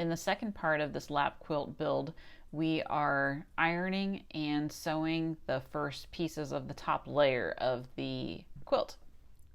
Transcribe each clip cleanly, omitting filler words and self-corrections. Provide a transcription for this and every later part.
In the second part of this lap quilt build, we are ironing and sewing the first pieces of the top layer of the quilt.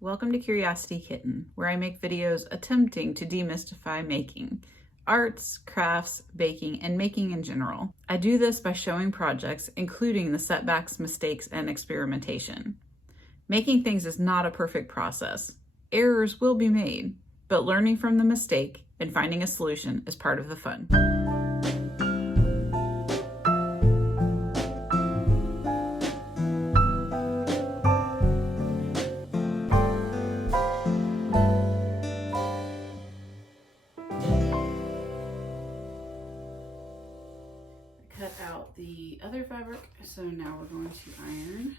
Welcome to Curiosity Kitten, where I make videos attempting to demystify making. Arts, crafts, baking, and making in general. I do this by showing projects, including the setbacks, mistakes, and experimentation. Making things is not a perfect process. Errors will be made, but learning from the mistake and finding a solution is part of the fun. Cut out the other fabric, so now we're going to iron.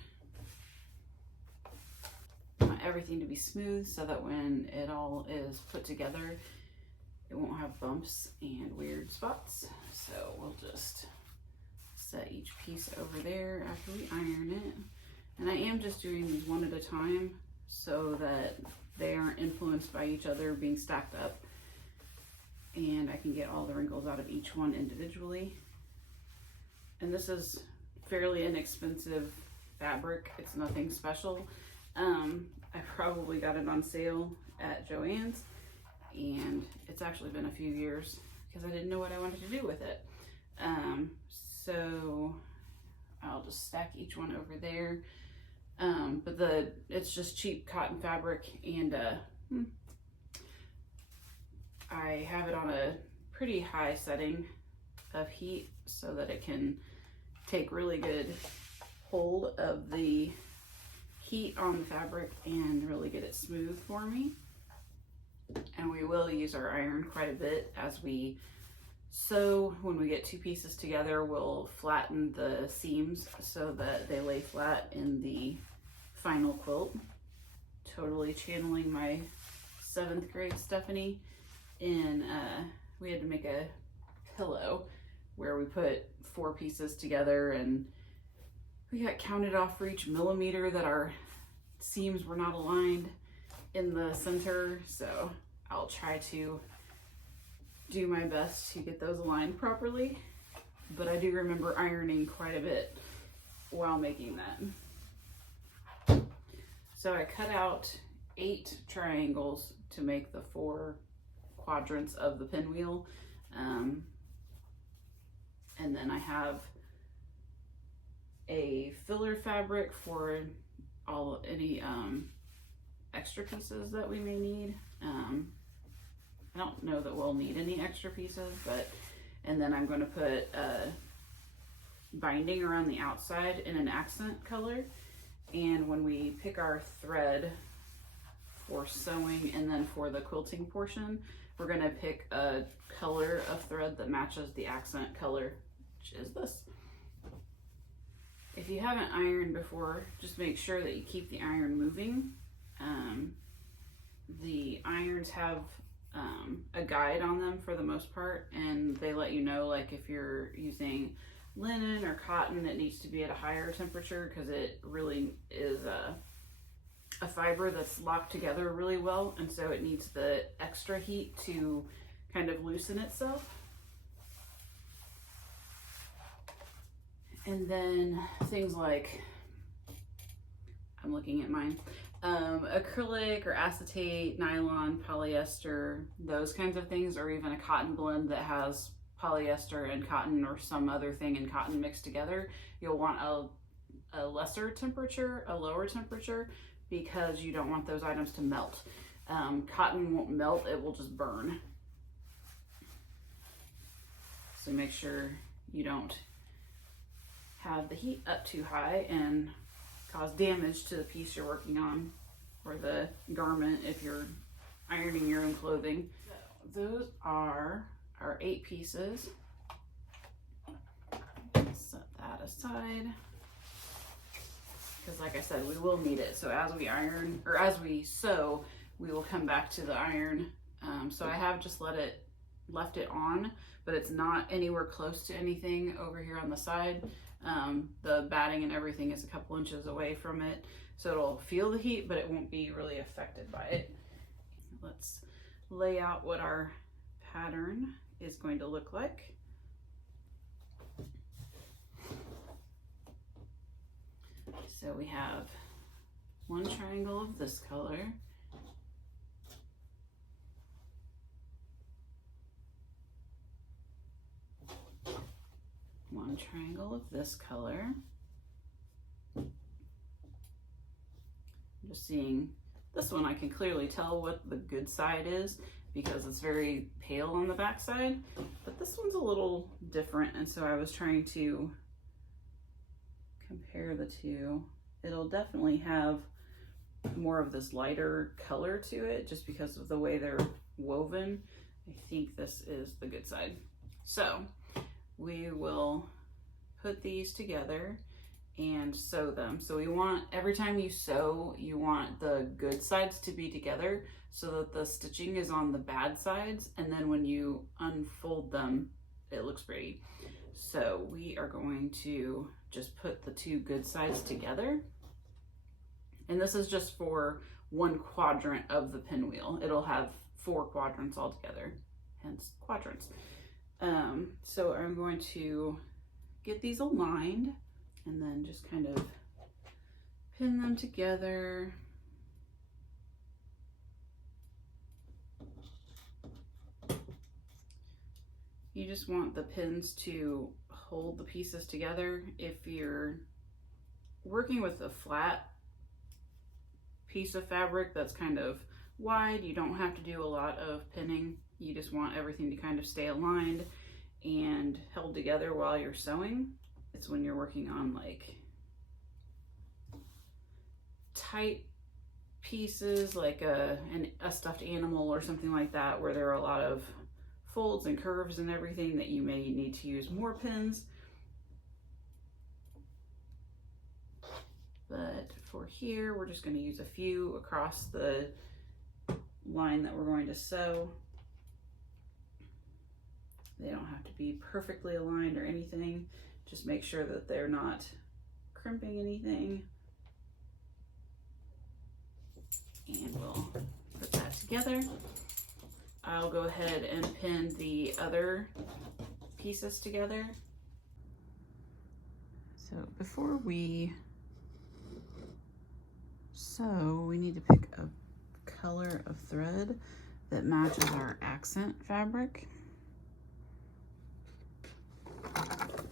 I want everything to be smooth so that when it all is put together, it won't have bumps and weird spots. So we'll just set each piece over there after we iron it. And I am just doing these one at a time so that they aren't influenced by each other being stacked up. And I can get all the wrinkles out of each one individually. And this is fairly inexpensive fabric. It's nothing special. I probably got it on sale at Joann's, and it's actually been a few years because I didn't know what I wanted to do with it. So I'll just stack each one over there. But it's just cheap cotton fabric, and I have it on a pretty high setting of heat so that it can take really good hold of the heat on the fabric and really get it smooth for me. And we will use our iron quite a bit as we sew. When we get two pieces together, we'll flatten the seams so that they lay flat in the final quilt. Totally channeling my 7th grade Stephanie in we had to make a pillow where we put 4 pieces together, and we got counted off for each millimeter that our seams were not aligned in the center. So I'll try to do my best to get those aligned properly. But I do remember ironing quite a bit while making that. So I cut out 8 triangles to make the 4 quadrants of the pinwheel. And then I have a filler fabric for any extra pieces that we may need. I don't know that we'll need any extra pieces, and then I'm going to put binding around the outside in an accent color. And when we pick our thread for sewing and then for the quilting portion, we're going to pick a color of thread that matches the accent color, which is this. If you haven't ironed before, just make sure that you keep the iron moving. The irons have a guide on them for the most part, and they let you know, like, if you're using linen or cotton, it needs to be at a higher temperature because it really is a fiber that's locked together really well, and so it needs the extra heat to kind of loosen itself. And then things like, I'm looking at mine, acrylic or acetate, nylon, polyester, those kinds of things, or even a cotton blend that has polyester and cotton or some other thing in cotton mixed together. You'll want a lesser temperature, a lower temperature, because you don't want those items to melt. Cotton won't melt, it will just burn. So make sure you don't have the heat up too high and cause damage to the piece you're working on, or the garment if you're ironing your own clothing. So those are our 8 pieces. Set that aside, because like I said, we will need it. So as we iron, or as we sew, we will come back to the iron. So I have just left it on, but it's not anywhere close to anything over here on the side. The batting and everything is a couple inches away from it, so it'll feel the heat, but it won't be really affected by it. Let's lay out what our pattern is going to look like. So we have one triangle of this color, one triangle of this color. I'm just seeing this one, I can clearly tell what the good side is because it's very pale on the back side, but this one's a little different, and so I was trying to compare the two. It'll definitely have more of this lighter color to it just because of the way they're woven. I think this is the good side. So we will put these together and sew them. So we want, every time you sew, you want the good sides to be together so that the stitching is on the bad sides, and then when you unfold them, it looks pretty. So we are going to just put the two good sides together. And this is just for one quadrant of the pinwheel. It'll have 4 quadrants all together, hence quadrants. So I'm going to get these aligned and then just kind of pin them together. You just want the pins to hold the pieces together. If you're working with a flat piece of fabric that's kind of wide, you don't have to do a lot of pinning. You just want everything to kind of stay aligned and held together while you're sewing. It's when you're working on like tight pieces, like a stuffed animal or something like that, where there are a lot of folds and curves and everything, that you may need to use more pins. But for here, we're just going to use a few across the line that we're going to sew. They don't have to be perfectly aligned or anything. Just make sure that they're not crimping anything. And we'll put that together. I'll go ahead and pin the other pieces together. So before we sew, we need to pick a color of thread that matches our accent fabric.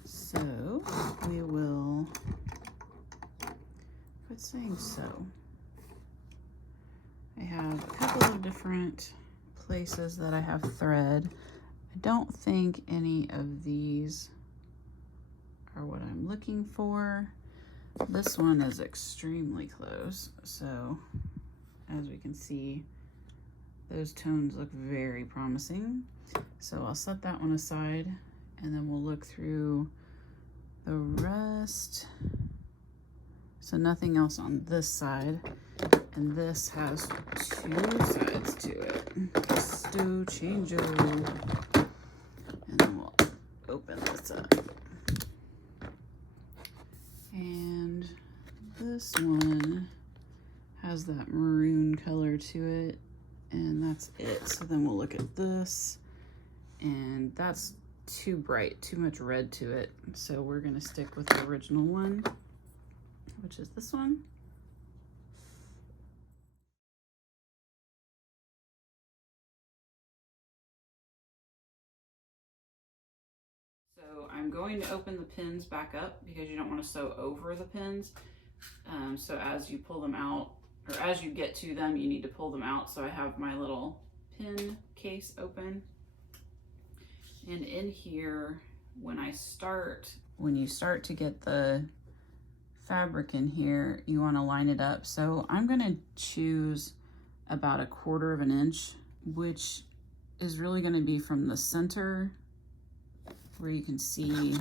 So we will, quit saying so. I have a couple of different places that I have thread. I don't think any of these are what I'm looking for. This one is extremely close, so as we can see, those tones look very promising. So I'll set that one aside, and then we'll look through the rest. So nothing else on this side, and this has 2 sides to it. So changeable. And then we'll open this up. And this one has that maroon color to it, and that's it. So then we'll look at this, and that's too bright, too much red to it. So we're gonna stick with the original one, which is this one. So I'm going to open the pins back up because you don't want to sew over the pins. So as you pull them out, or as you get to them, you need to pull them out. So I have my little pin case open. And in here, when you start to get the fabric in here, you want to line it up. So I'm going to choose about 1/4 of an inch, which is really going to be from the center where you can see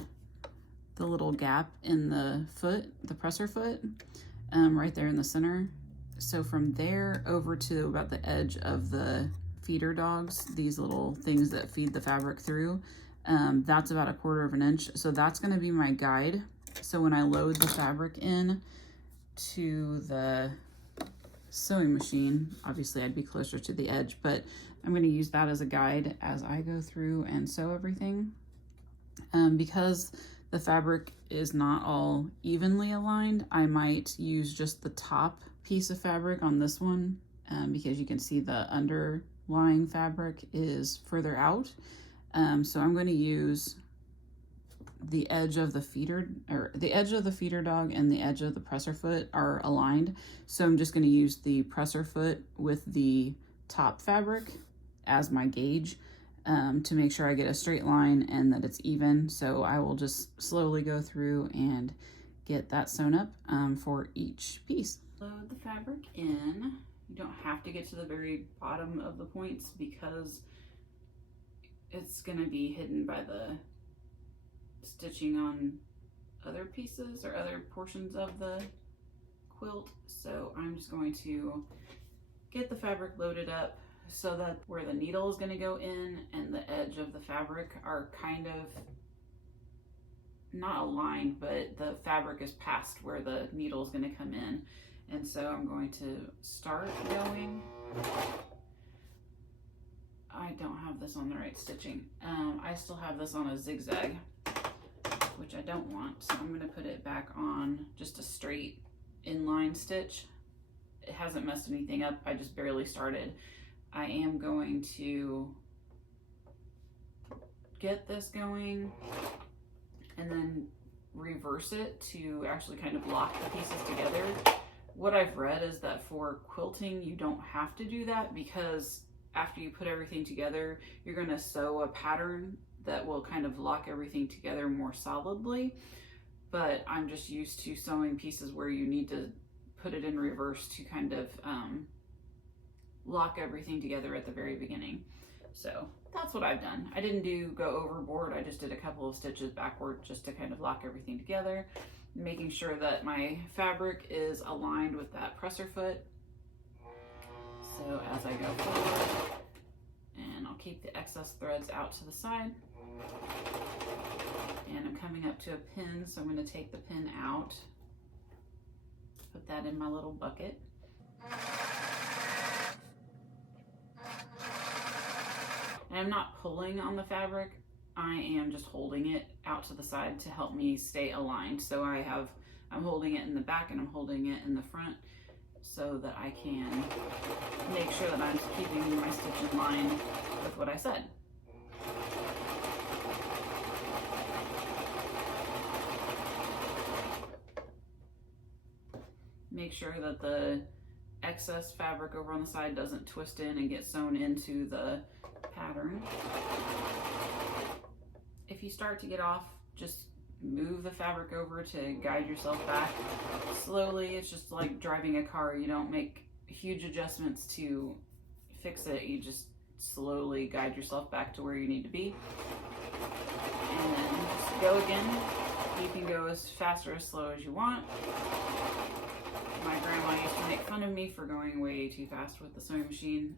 the little gap in the foot, the presser foot, right there in the center. So from there over to about the edge of the feeder dogs, these little things that feed the fabric through, that's about 1/4 of an inch. So that's going to be my guide. So when I load the fabric in to the sewing machine. Obviously I'd be closer to the edge, but I'm going to use that as a guide as I go through and sew everything. Because the fabric is not all evenly aligned, I might use just the top piece of fabric on this one, because you can see the underlying fabric is further out. So I'm going to use the edge of the feeder, or the edge of the feeder dog and the edge of the presser foot are aligned. So I'm just going to use the presser foot with the top fabric as my gauge, to make sure I get a straight line and that it's even. So I will just slowly go through and get that sewn up for each piece. Load the fabric in. You don't have to get to the very bottom of the points because it's going to be hidden by the stitching on other pieces or other portions of the quilt. So I'm just going to get the fabric loaded up so that where the needle is going to go in and the edge of the fabric are kind of not aligned, but the fabric is past where the needle is going to come in. And so I'm going to start going. I don't have this on the right stitching. I still have this on a zigzag, which I don't want. So I'm going to put it back on just a straight inline stitch. It hasn't messed anything up. I just barely started. I am going to get this going and then reverse it to actually kind of lock the pieces together. What I've read is that for quilting, you don't have to do that because after you put everything together, you're going to sew a pattern that will kind of lock everything together more solidly. But I'm just used to sewing pieces where you need to put it in reverse to kind of lock everything together at the very beginning. So that's what I've done. I didn't go overboard. I just did a couple of stitches backward just to kind of lock everything together, making sure that my fabric is aligned with that presser foot. So as I go forward, and I'll keep the excess threads out to the side. And I'm coming up to a pin, so I'm going to take the pin out, put that in my little bucket. And I'm not pulling on the fabric, I am just holding it out to the side to help me stay aligned. So I'm holding it in the back and I'm holding it in the front so that I can make sure that I'm keeping my stitch in line with what I said. Make sure that the excess fabric over on the side doesn't twist in and get sewn into the pattern. If you start to get off, just move the fabric over to guide yourself back slowly. It's just like driving a car. You don't make huge adjustments to fix it. You just slowly guide yourself back to where you need to be. And then just go again. You can go as fast or as slow as you want. My grandma used to make fun of me for going way too fast with the sewing machine.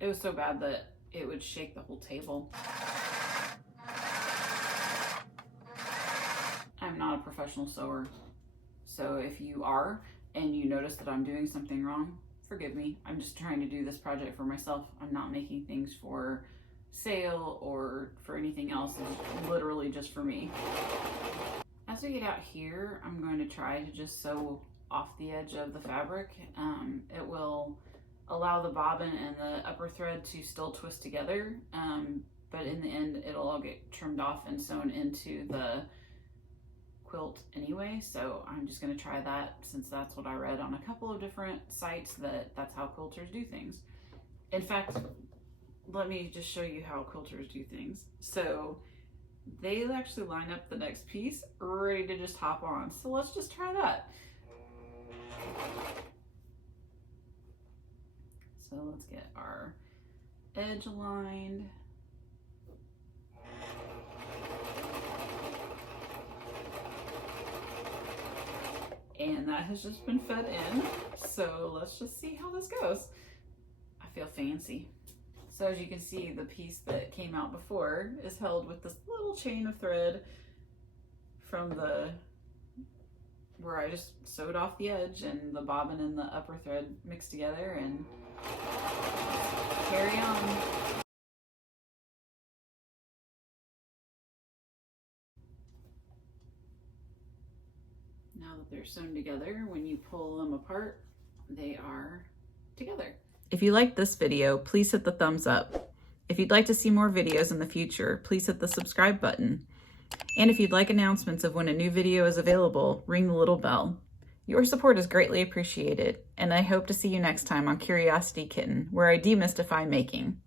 It was so bad that it would shake the whole table. I'm not a professional sewer, so if you are and you notice that I'm doing something wrong, forgive me. I'm just trying to do this project for myself. I'm not making things for sale or for anything else. It's literally just for me. As we get out here, I'm going to try to just sew off the edge of the fabric. It will allow the bobbin and the upper thread to still twist together, but in the end it'll all get trimmed off and sewn into the quilt anyway. So I'm just going to try that, since that's what I read on a couple of different sites, that's how quilters do things. In fact, let me just show you how quilters do things. So they actually line up the next piece ready to just hop on. So let's just try that. So let's get our edge aligned. And that has just been fed in. So let's just see how this goes. I feel fancy. So as you can see, the piece that came out before is held with this little chain of thread from the where I just sewed off the edge and the bobbin and the upper thread mixed together and carry on. Now that they're sewn together, when you pull them apart, they are together. If you liked this video, please hit the thumbs up. If you'd like to see more videos in the future, please hit the subscribe button. And if you'd like announcements of when a new video is available, ring the little bell. Your support is greatly appreciated, and I hope to see you next time on Curiosity Kitten, where I demystify making.